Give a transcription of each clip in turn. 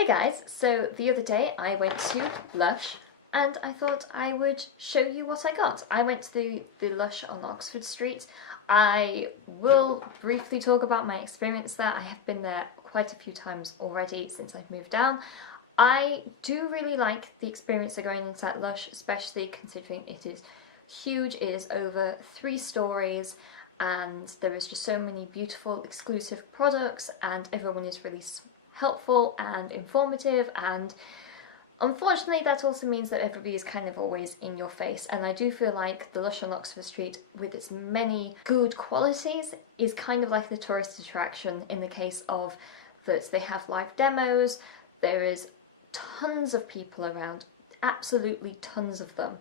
Hey guys, so the other day I went to Lush and I thought I would show you what I got. I went to the Lush on Oxford Street. I will briefly talk about my experience there. I have been there quite a few times already since I've moved down. I do really like the experience of going inside Lush, especially considering it is huge. It is over 3 stories and there is just so many beautiful exclusive products and everyone is really helpful and informative, and unfortunately that also means that everybody is kind of always in your face, and I do feel like the Lush on Oxford Street, with its many good qualities, is kind of like the tourist attraction in the case of that they have live demos, there is tons of people around, absolutely tons of them.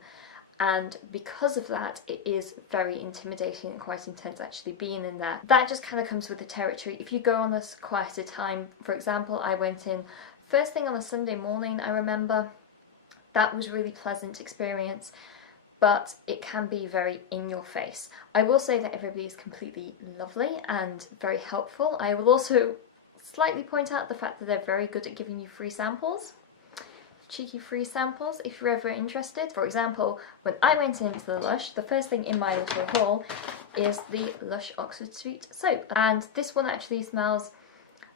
And because of that, it is very intimidating and quite intense actually being in there. That just kind of comes with the territory. If you go on a quieter time, for example, I went in first thing on a Sunday morning, I remember. That was a really pleasant experience, but it can be very in your face. I will say that everybody is completely lovely and very helpful. I will also slightly point out the fact that they're very good at giving you free samples. Cheeky free samples if you're ever interested. For example, when I went into the Lush, the first thing in my little haul is the Lush Oxford Street soap, and this one actually smells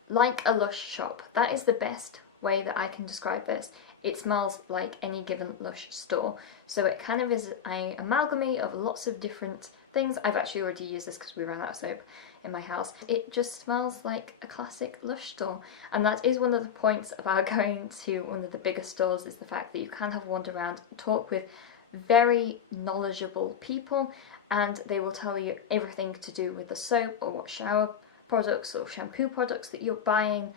like a Lush shop. That is the best way that I can describe this. It smells like any given Lush store, so it kind of is an amalgamy of lots of different things. I've actually already used this because we ran out of soap in my house. It just smells like a classic Lush store, and that is one of the points about going to one of the bigger stores, is the fact that you can have a wander around, talk with very knowledgeable people, and they will tell you everything to do with the soap or what shower products or shampoo products that you're buying,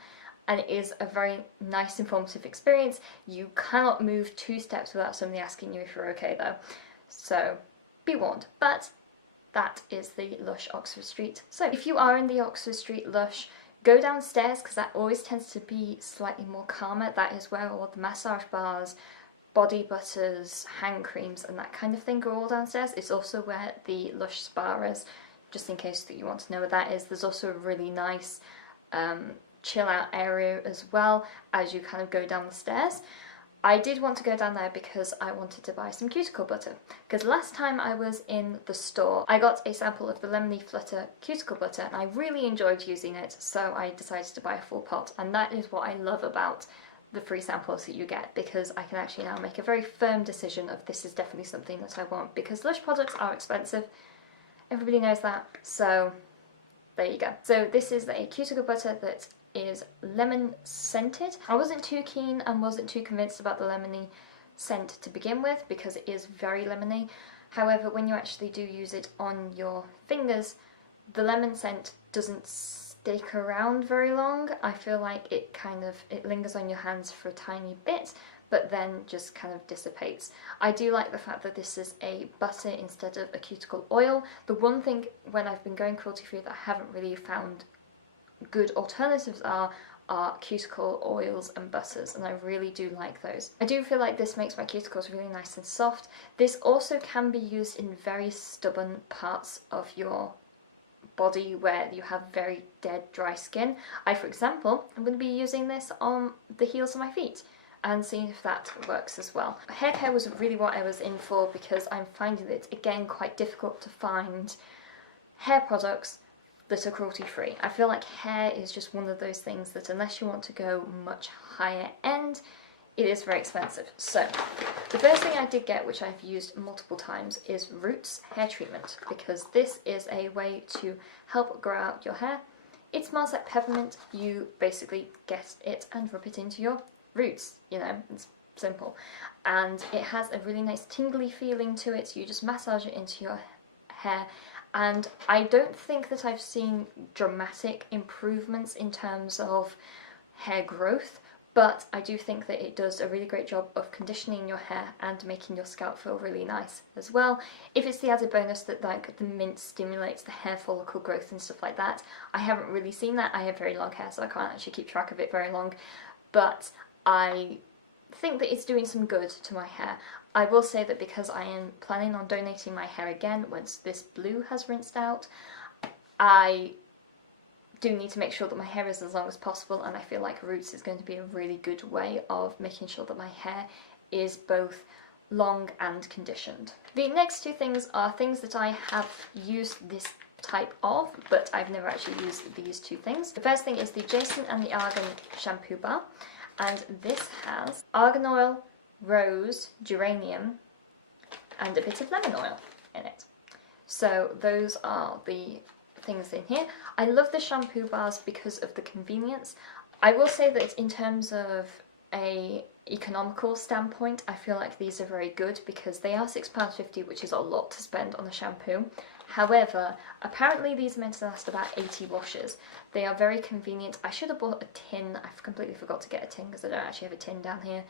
and it is a very nice informative experience. You cannot move 2 steps without somebody asking you if you're okay though, so be warned. But that is the Lush Oxford Street. So if you are in the Oxford Street Lush, go downstairs because that always tends to be slightly more calmer. That is where all the massage bars, body butters, hand creams and that kind of thing are all downstairs. It's also where the Lush Spa is, just in case that you want to know where that is. There's also a really nice chill out area as well as you kind of go down the stairs. I did want to go down there because I wanted to buy some cuticle butter, because last time I was in the store I got a sample of the Lemony Flutter cuticle butter and I really enjoyed using it, so I decided to buy a full pot, and that is what I love about the free samples that you get, because I can actually now make a very firm decision of this is definitely something that I want, because Lush products are expensive, everybody knows that, so there you go. So this is a cuticle butter that is lemon scented. I wasn't too keen and wasn't too convinced about the lemony scent to begin with because it is very lemony. However, when you actually do use it on your fingers, the lemon scent doesn't stick around very long. I feel like it lingers on your hands for a tiny bit, but then just kind of dissipates. I do like the fact that this is a butter instead of a cuticle oil. The one thing when I've been going cruelty-free that I haven't really found good alternatives are cuticle oils and butters, and I really do like those. I do feel like this makes my cuticles really nice and soft. This also can be used in very stubborn parts of your body where you have very dead dry skin. For example, I'm going to be using this on the heels of my feet and seeing if that works as well. Hair care was really what I was in for, because I'm finding it again quite difficult to find hair products that are cruelty-free. I feel like hair is just one of those things that unless you want to go much higher end, it is very expensive. So the first thing I did get, which I've used multiple times, is Roots hair treatment, because this is a way to help grow out your hair. It smells like peppermint. You basically get it and rub it into your roots, you know, it's simple. And it has a really nice tingly feeling to it, so you just massage it into your hair. And I don't think that I've seen dramatic improvements in terms of hair growth, but I do think that it does a really great job of conditioning your hair and making your scalp feel really nice as well. If it's the added bonus that like the mint stimulates the hair follicle growth and stuff like that, I haven't really seen that. I have very long hair, so I can't actually keep track of it very long, but I think that it's doing some good to my hair. I will say that because I am planning on donating my hair again once this blue has rinsed out, I do need to make sure that my hair is as long as possible, and I feel like roots is going to be a really good way of making sure that my hair is both long and conditioned. The next two things are things that I have used this type of, but I've never actually used these two things. The first thing is the Jason and the Argan Shampoo Bar, and this has argan oil, rose, geranium, and a bit of lemon oil in it. So those are the things in here. I love the shampoo bars because of the convenience. I will say that in terms of a economical standpoint, I feel like these are very good because they are £6.50, which is a lot to spend on a shampoo. However, apparently these are meant to last about 80 washes. They are very convenient. I should have bought a tin. I completely forgot to get a tin because I don't actually have a tin down here.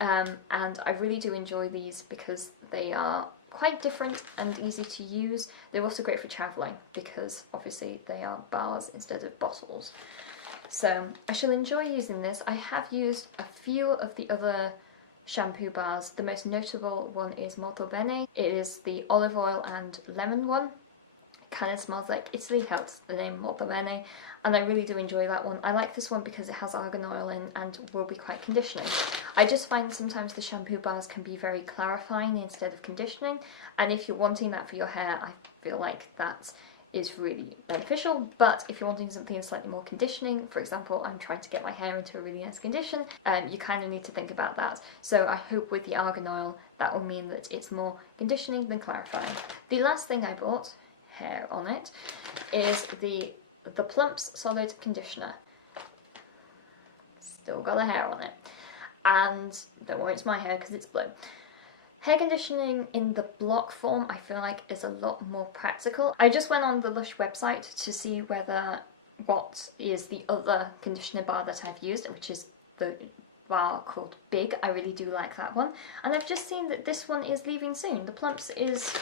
And I really do enjoy these because they are quite different and easy to use. They're also great for travelling because obviously they are bars instead of bottles. So I shall enjoy using this. I have used a few of the other shampoo bars. The most notable one is Molto Bene. It is the olive oil and lemon one. It kind of smells like Italy, hence the name Molto Bene, and I really do enjoy that one. I like this one because it has argan oil in and will be quite conditioning. I just find sometimes the shampoo bars can be very clarifying instead of conditioning, and if you're wanting that for your hair, I feel like that is really beneficial. But if you're wanting something slightly more conditioning, for example, I'm trying to get my hair into a really nice condition, you kind of need to think about that. So I hope with the argan oil that will mean that it's more conditioning than clarifying. The last thing I bought, hair on it, is the Plumps Solid Conditioner. Still got the hair on it. And don't worry, it's my hair because it's blue. Hair conditioning in the block form I feel like is a lot more practical. I just went on the Lush website to see what is the other conditioner bar that I've used, which is the bar called Big. I really do like that one. And I've just seen that this one is leaving soon. The Plumps is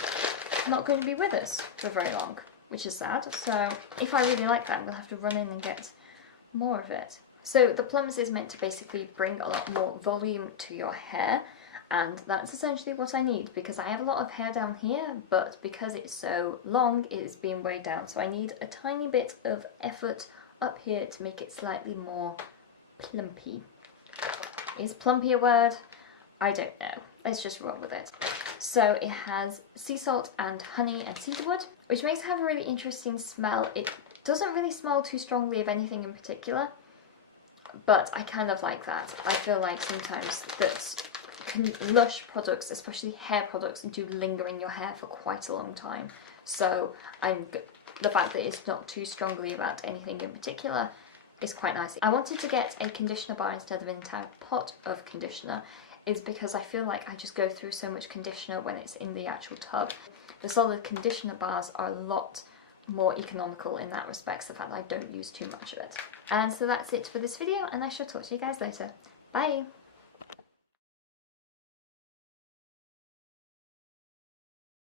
not going to be with us for very long, which is sad. So if I really like that, I'm going to have to run in and get more of it. So the Plumps is meant to basically bring a lot more volume to your hair. And that's essentially what I need because I have a lot of hair down here, but because it's so long, it is being weighed down. So I need a tiny bit of effort up here to make it slightly more plumpy. Is plumpy a word? I don't know. Let's just roll with it. So it has sea salt and honey and cedarwood, which makes it have a really interesting smell. It doesn't really smell too strongly of anything in particular, but I kind of like that. I feel like sometimes that Lush products, especially hair products, do linger in your hair for quite a long time. So the fact that it's not too strongly about anything in particular is quite nice. I wanted to get a conditioner bar instead of an entire pot of conditioner is because I feel like I just go through so much conditioner when it's in the actual tub. The solid conditioner bars are a lot more economical in that respect, the fact that I don't use too much of it. And so that's it for this video, and I shall talk to you guys later. Bye!